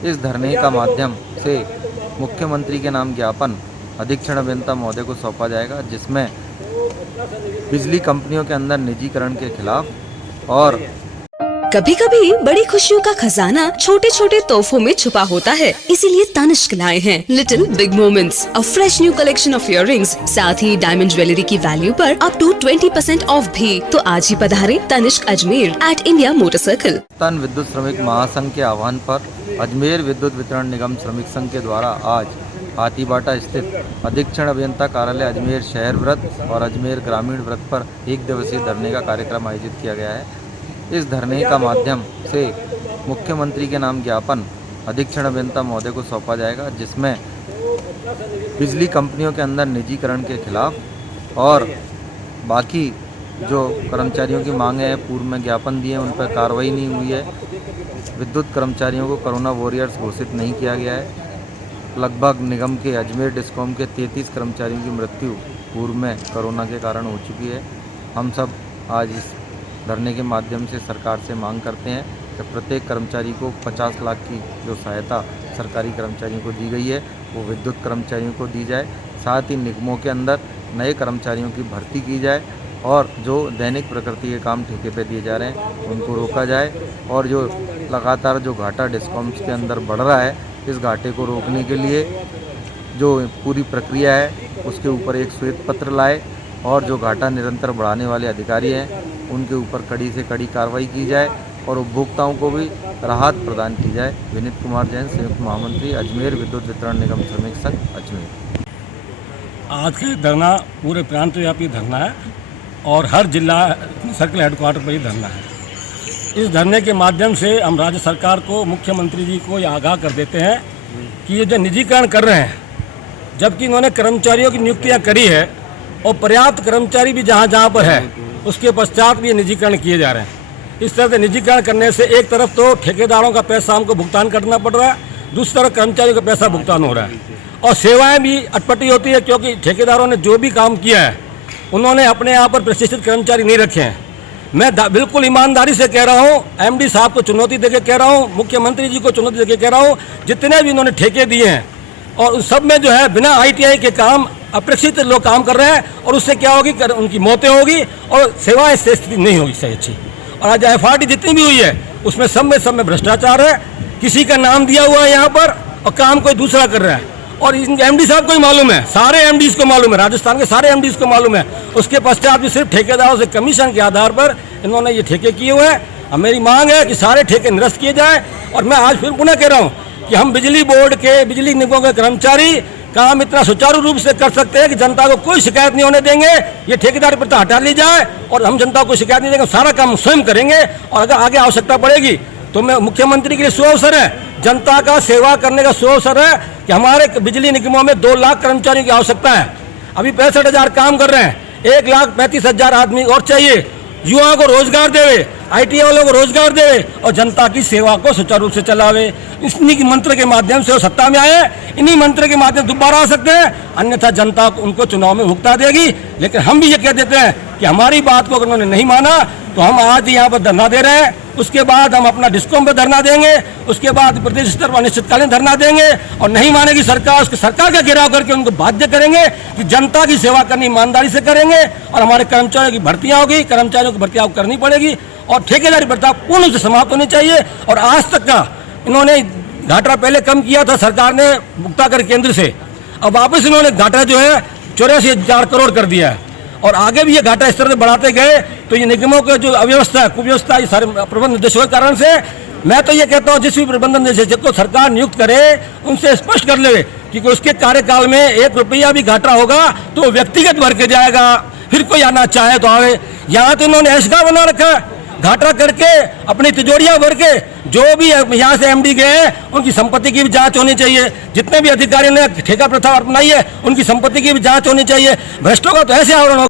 इस धरने का माध्यम से मुख्यमंत्री के नाम ज्ञापन अधीक्षण अभियंता महोदय को सौंपा जाएगा, जिसमें बिजली कंपनियों के अंदर निजीकरण के खिलाफ और कभी कभी बड़ी खुशियों का खजाना छोटे छोटे तोहफों में छुपा होता है, इसीलिए तनिष्क लाए हैं little big moments, a fresh new collection of earrings, साथ ही डायमंड ज्वेलरी की वैल्यू पर अप टू 20% ऑफ भी। तो आज ही पधारें Tanishq Ajmer at India Motor Circle. तन विद्युत श्रमिक महासंघ के आह्वान पर अजमेर विद्युत वितरण निगम श्रमिक संघ के द्वारा आज हाथीबाटा स्थित अधीक्षण अभियंता कार्यालय अजमेर शहर वृत्त और अजमेर ग्रामीण वृत्त पर 1 दिवसीय धरने का कार्यक्रम आयोजित किया गया है। इस धरने का माध्यम से मुख्यमंत्री के नाम ज्ञापन अधीक्षण अभियंता महोदय को सौंपा जाएगा, जिसमें बिजली कंपनियों के अंदर निजीकरण के खिलाफ और बाकी जो कर्मचारियों की मांगें हैं, पूर्व में ज्ञापन दिए, उन पर कार्रवाई नहीं हुई है। विद्युत कर्मचारियों को कोरोना वॉरियर्स घोषित नहीं किया गया है। लगभग निगम के अजमेर डिस्कॉम के 33 कर्मचारियों की मृत्यु पूर्व में कोरोना के कारण हो चुकी है। हम सब आज इस धरने के माध्यम से सरकार से मांग करते हैं कि प्रत्येक कर्मचारी को 50 लाख की जो सहायता सरकारी कर्मचारियों को दी गई है वो विद्युत कर्मचारियों को दी जाए। साथ ही निगमों के अंदर नए कर्मचारियों की भर्ती की जाए और जो दैनिक प्रकृति के काम ठेके पे दिए जा रहे हैं उनको रोका जाए और जो लगातार जो घाटा डिस्कॉम्स के अंदर बढ़ रहा है, इस घाटे को रोकने के लिए जो पूरी प्रक्रिया है उसके ऊपर एक श्वेत पत्र लाए और जो घाटा निरंतर बढ़ाने वाले अधिकारी हैं उनके ऊपर कड़ी से कड़ी कार्रवाई की जाए और उपभोक्ताओं को भी राहत प्रदान की जाए। विनीत कुमार जैन, संयुक्त महामंत्री, अजमेर विद्युत वितरण निगम श्रमिक संघ, अजमेर। आज का धरना पूरे प्रांत व्यापी धरना है और हर जिला सर्कल हेडक्वार्टर पर ही धरना है। इस धरने के माध्यम से हम राज्य सरकार को, मुख्यमंत्री जी को यह आगाह कर देते हैं कि ये जो निजीकरण कर रहे हैं, जबकि इन्होंने कर्मचारियों की नियुक्तियां करी है और पर्याप्त कर्मचारी भी जहां जहां पर है उसके पश्चात भी ये निजीकरण किए जा रहे हैं। इस तरह से निजीकरण करने से एक तरफ तो ठेकेदारों का पैसा हमको भुगतान करना पड़ रहा है, दूसरी तरफ कर्मचारियों का पैसा भुगतान हो रहा है और सेवाएं भी अटपटी होती है, क्योंकि ठेकेदारों ने जो भी काम किया है उन्होंने अपने यहाँ पर प्रशिक्षित कर्मचारी नहीं रखे हैं। मैं बिल्कुल ईमानदारी से कह रहा हूँ, एमडी साहब को चुनौती देके कह रहा हूँ, मुख्यमंत्री जी को चुनौती देके कह रहा हूँ, जितने भी इन्होंने ठेके दिए हैं और उन सब में जो है बिना ITI के काम अप्रशिक्षित लोग काम कर रहे हैं और उससे क्या होगी, उनकी मौतें होगी और सेवाएं से स्थिति नहीं होगी सही अच्छी। और आज FRT जितनी भी हुई है उसमें सब में भ्रष्टाचार है, किसी का नाम दिया हुआ है यहाँ पर और काम कोई दूसरा कर रहा है और MD साहब को ही मालूम है, सारे MDs को मालूम है, राजस्थान के सारे MDs को मालूम है। उसके पश्चात भी सिर्फ ठेकेदारों से कमीशन के आधार पर इन्होंने ये ठेके किए हुए हैं। अब मेरी मांग है कि सारे ठेके निरस्त किए जाए और मैं आज फिर पुनः कह रहा हूँ कि हम बिजली बोर्ड के, बिजली निगमों के कर्मचारी काम इतना सुचारू रूप से कर सकते हैं कि जनता को कोई शिकायत नहीं होने देंगे। ये ठेकेदारी प्रथा हटा ली जाए और हम जनता को शिकायत नहीं देंगे, सारा काम स्वयं करेंगे और अगर आगे आवश्यकता पड़ेगी तो मैं मुख्यमंत्री के लिए सुअवसर है, जनता का सेवा करने का सुअवसर है कि हमारे बिजली निगमों में 2 लाख कर्मचारियों की आवश्यकता है। अभी 65,000 काम कर रहे हैं, 1,35,000 आदमी और चाहिए। युवाओं को रोजगार देवे, ITI वालों को रोजगार देवे और जनता की सेवा को सुचारू रूप से चलावे। इन्हीं मंत्र के माध्यम से वो सत्ता में आए, इन्हीं मंत्र के माध्यम से दोबारा आ सकते हैं, अन्यथा जनता उनको चुनाव में भुगता देगी। लेकिन हम भी ये कह देते हैं कि हमारी बात को अगर उन्होंने नहीं माना तो हम आज यहाँ पर धरना दे रहे हैं, उसके बाद हम अपना डिस्कॉम पर धरना देंगे, उसके बाद प्रदेश स्तर पर अनिश्चितकालीन धरना देंगे और नहीं मानेगी सरकार, उसके सरकार का घेराव करके उनको बाध्य करेंगे कि जनता की सेवा करनी ईमानदारी से करेंगे और हमारे कर्मचारियों की भर्तियां होगी, कर्मचारियों की भर्तियां करनी पड़ेगी और ठेकेदारी प्रथा पूर्ण रूप से समाप्त होनी चाहिए। और आज तक का इन्होंने घाटा पहले कम किया था सरकार ने भुगता कर केंद्र से, अब वापस इन्होंने घाटा जो है 84,000 करोड़ कर दिया है और आगे भी ये घाटा इस तरह से बढ़ाते गए तो ये निगमों के जो अव्यवस्था है, कुव्यवस्था, ये सारे प्रबंध निर्देशों के कारण से मैं तो ये कहता हूँ जिस भी प्रबंधन निर्देशक को सरकार नियुक्त करे उनसे स्पष्ट कर ले कि उसके कार्यकाल में 1 रुपया भी घाटा होगा तो व्यक्तिगत भर के जाएगा, फिर कोई आना चाहे तो आवे। यहाँ तो इन्होंने ऐसा बना रखा है, घाटा करके अपनी तिजोरियां भर के जो भी यहाँ से MD गए हैं उनकी संपत्ति की भी जांच होनी चाहिए। जितने भी अधिकारियों ने ठेका प्रथा अपनाई है उनकी संपत्ति की भी जांच होनी चाहिए। भ्रष्टों का तो ऐसे आवरण हो